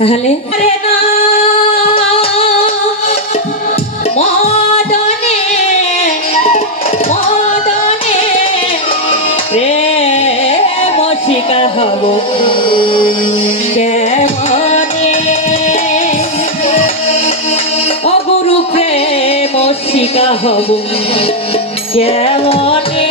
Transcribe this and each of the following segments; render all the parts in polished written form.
তাহলে মদনে মদনে প্রেম শিকা হব কেমনে ও গুরু প্রেম শিকা হব কেমনে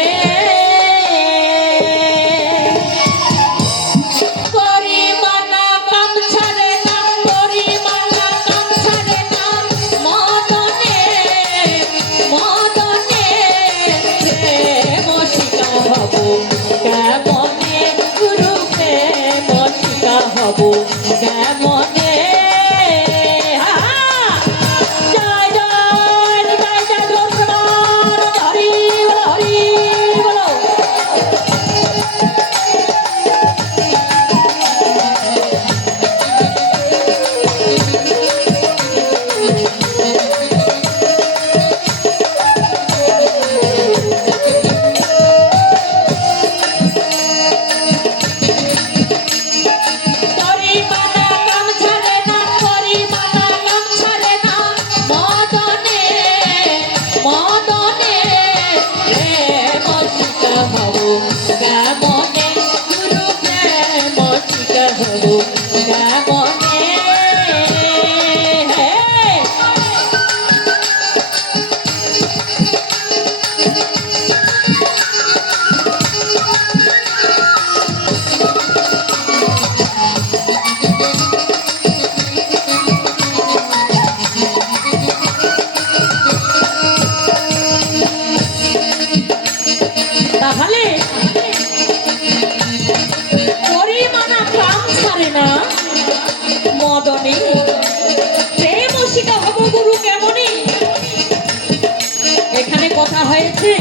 কথা হয়েছে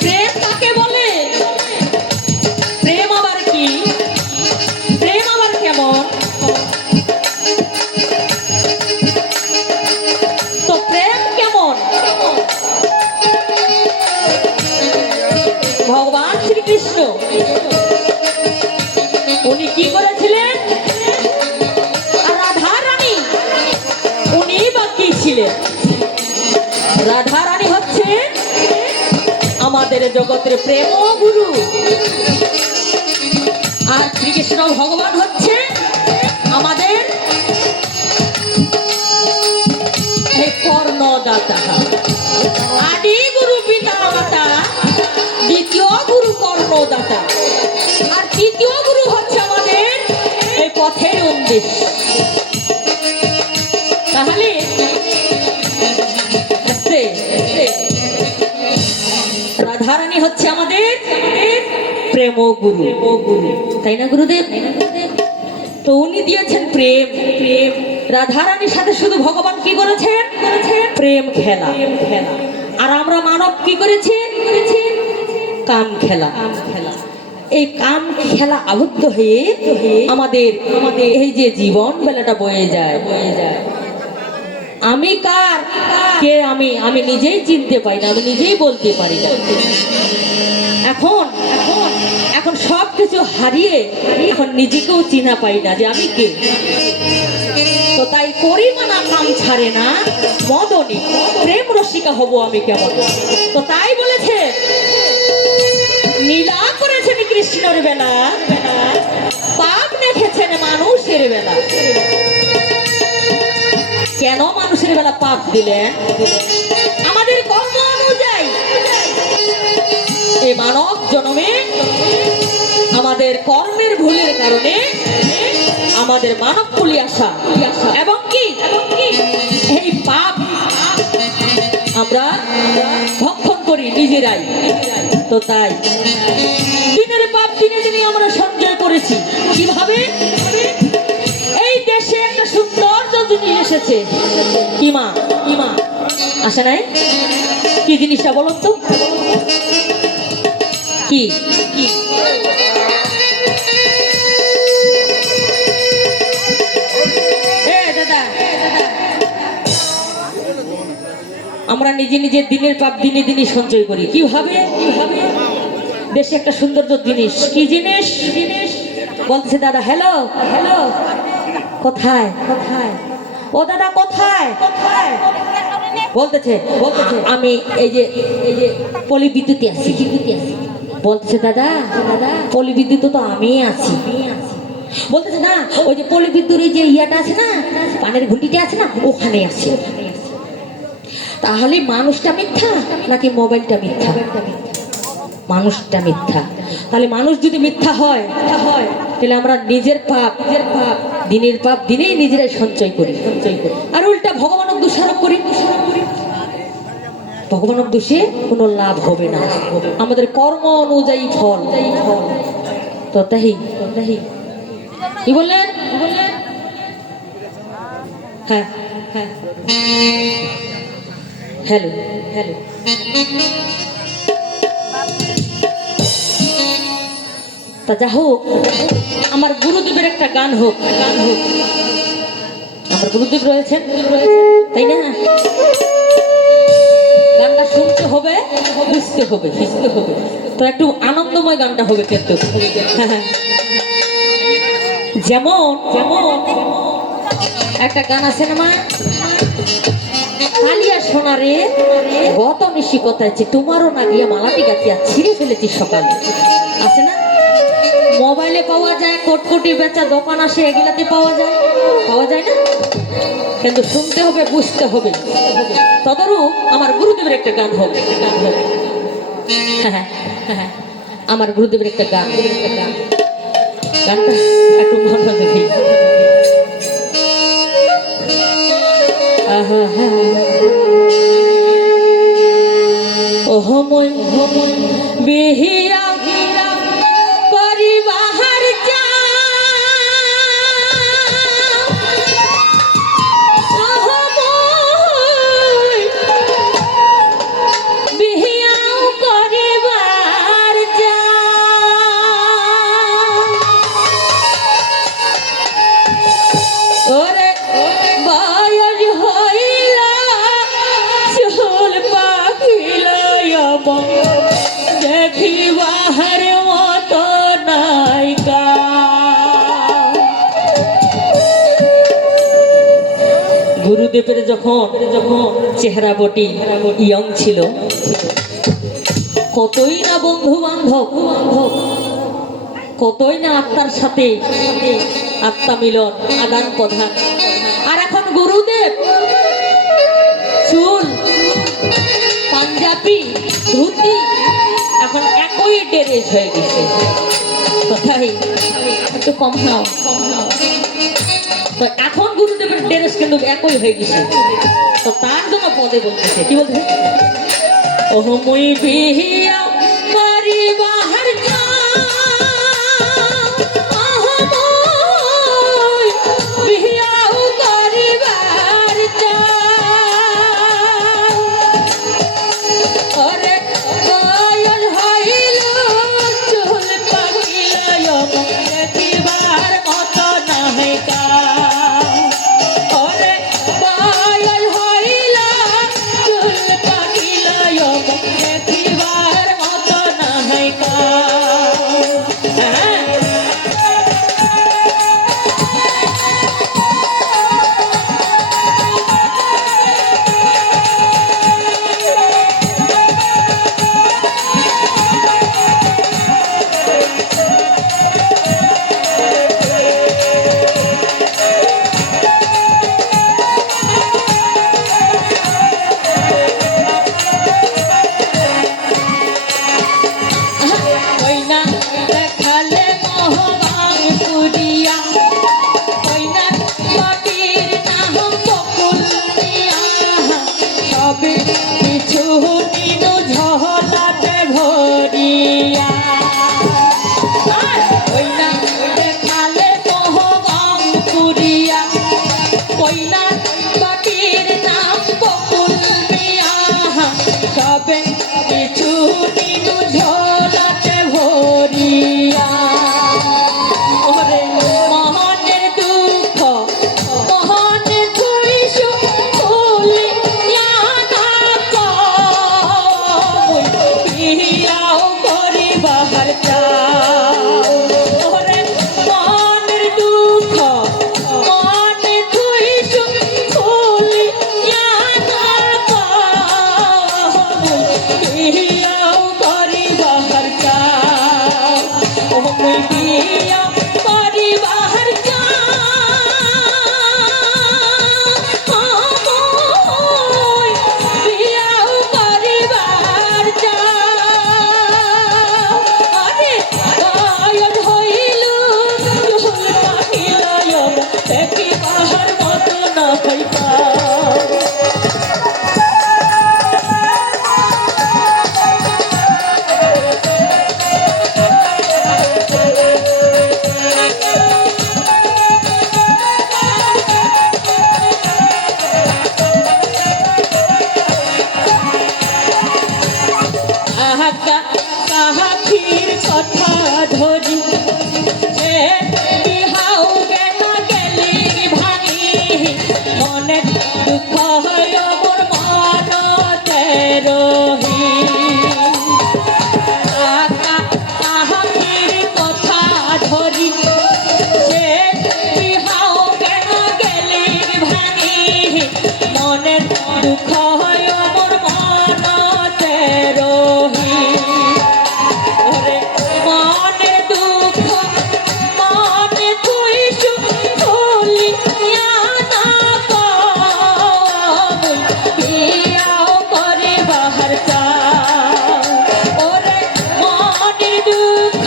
প্রেম কাকে বলে প্রেম আবার কি প্রেম আবার কেমন তো প্রেম কেমন ভগবান শ্রীকৃষ্ণ উনি কি করেছিলেন আর রাধা রানী উনি বা কি ছিলেন রাধা রানী হচ্ছে আমাদের জগতের প্রেম গুরু আর শ্রীকৃষ্ণ ভগবান হচ্ছে আমাদের কর্ণদাতা আদি গুরু পিতা মাতা দ্বিতীয় গুরু কর্ণদাতা আর তৃতীয় গুরু হচ্ছে আমাদের এই পথের উদ্দেশ্য তাহলে রাধারানী হচ্ছে আমাদের প্রেম গুরু তাই না গুরুদেব তো উনি দিয়েছেন প্রেম প্রেম রাধারানীর সাথে শুধু ভগবান কি করেছেন প্রেম খেলা আর আমরা মানব কি করেছি কাম খেলা এই কাম খেলা আবদ্ধ হয়ে আমাদের এই যে জীবন বেলাটা বয়ে যায় আমি কার কে আমি আমি নিজেই চিনতে পারি না আমি নিজেই বলতে পারি না এখন এখন এখন সব কিছু হারিয়ে এখন নিজেকেও চিনা পাই না যে আমি কে তো তাই করি মানা কাম ছাড়ে না মদনে প্রেম রসিকা হব আমি কেমন তো তাই বলেছে নীলা করেছেন কৃষ্ণের বেলা পাপ মেখেছেন মানুষের বেলা কেন মানুষের বেলা পাপ দিলেন আমাদের কর্ম অনুযায়ী এই মানব জন্মে আমাদের কর্মের ভুলের কারণে আমাদের মানব কুলি আসা এবং কি এই পাপ আমরা ভক্ষণ করি নিজেরাই তো তাই দিনের পাপ দিনে দিনে আমরা সঞ্চয় করেছি কিভাবে এই দেশে একটা সুন্দর জিনিস এসেছে কি মা আসে নাই কি জিনিসটা বলো তো কি আমরা নিজে নিজের দিনের পাপ দিনে দিনে সঞ্চয় করি কিভাবে দেশে একটা সৌন্দর্য জিনিস কি জিনিস বলতেছে দাদা হ্যালো কোথায় কোথায় ও দাদা কোথায় কোথায় বলতেছে বলতেছে আমি এই যে পলি বিদ্যুতে আছি বলতেছে দাদা দাদা পলি বিদ্যুৎ তো আমি আছি বলতেছে না ওই যে পলি বিদ্যুৎ যে ইয়াটা আছে না পানের ঘুঁটিটা আছে না ওখানে আছে তাহলে মানুষটা মিথ্যা নাকি মোবাইলটা মিথ্যা মানুষটা মিথ্যা তাহলে মানুষ যদি মিথ্যা হয় তাহলে আমরা নিজের পাপ দিনের পাপ দিনেই নিজেরাই সঞ্চয় করি আর উল্টা ভগবানক দোষারোপ করি ভগবানের দোষে কোনো লাভ হবে না আমাদের কর্ম অনুযায়ী ফল তো তাই কি বললেন হ্যাঁ হ্যাঁ হ্যালো হ্যালো তা যা হোক আমার গুরুদেবের একটা গান হোক আমার গুরুদেব রয়েছেন তাই না গানটা শুনতে হবে বুঝতে হবে তো একটু আনন্দময় গানটা হবে কিন্তু যেমন যেমন একটা গান আছে না মা কালিয়া সোনারে গত নিশি কথায় তোমারও না গিয়ে মালাটি গাছিয়া ছিঁড়ে ফেলেছি সকালে আছে না মোবাইলে পাওয়া যায় কোটকোটি বেচা দোকান আসে এগুলাতে পাওয়া যায় না কিন্তু শুনতে হবে বুঝতে হবে তদরূপ আমার গুরুদেবের একটা গান হবে হ্যাঁ আমার গুরুদেবের একটা গান গানটা একটু মনে দেখি ওহ মই বিহিয়া পরিবাহার যা গুরুদেবের যখন চেহারা বটি ইয়ং ছিল কতই না বন্ধু বান্ধব কতই না আত্মার সাথে আত্মা মিলন আদান প্রদান আর এখন গুরুদেব চুল পাঞ্জাবি ধুতি এখন একই ড্রেস হয়ে গেছে কোথায় একটু কম নাও তো এখন গুরুদেবের ড্রেস কিন্তু একই হয়ে গেছে তো তার জন্য পদে বলতেছে কি বলছে ওহ মুই বিহিয়া পরিবাহার যা ওহ মুই বিহিয়াও করিবার যা ওরে বয়স হইল চুল পাকিল দেখিবার মতো নাহি কা দেখিবার দুঃখ হয় মোর মনতে রহি তাহার কথা ধরি সে বিহাও কেন গেলি ভাঙি মনের দুঃখ হয় মোর মনতে রহি ওরে মনের দুঃখ মনে তুই শুনলি না পাবই বিয়াও করে বাহার চাও ওরে মনের দুঃখ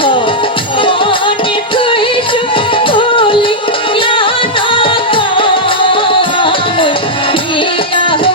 মনে তুই শুনলি না পাবই বিয়াও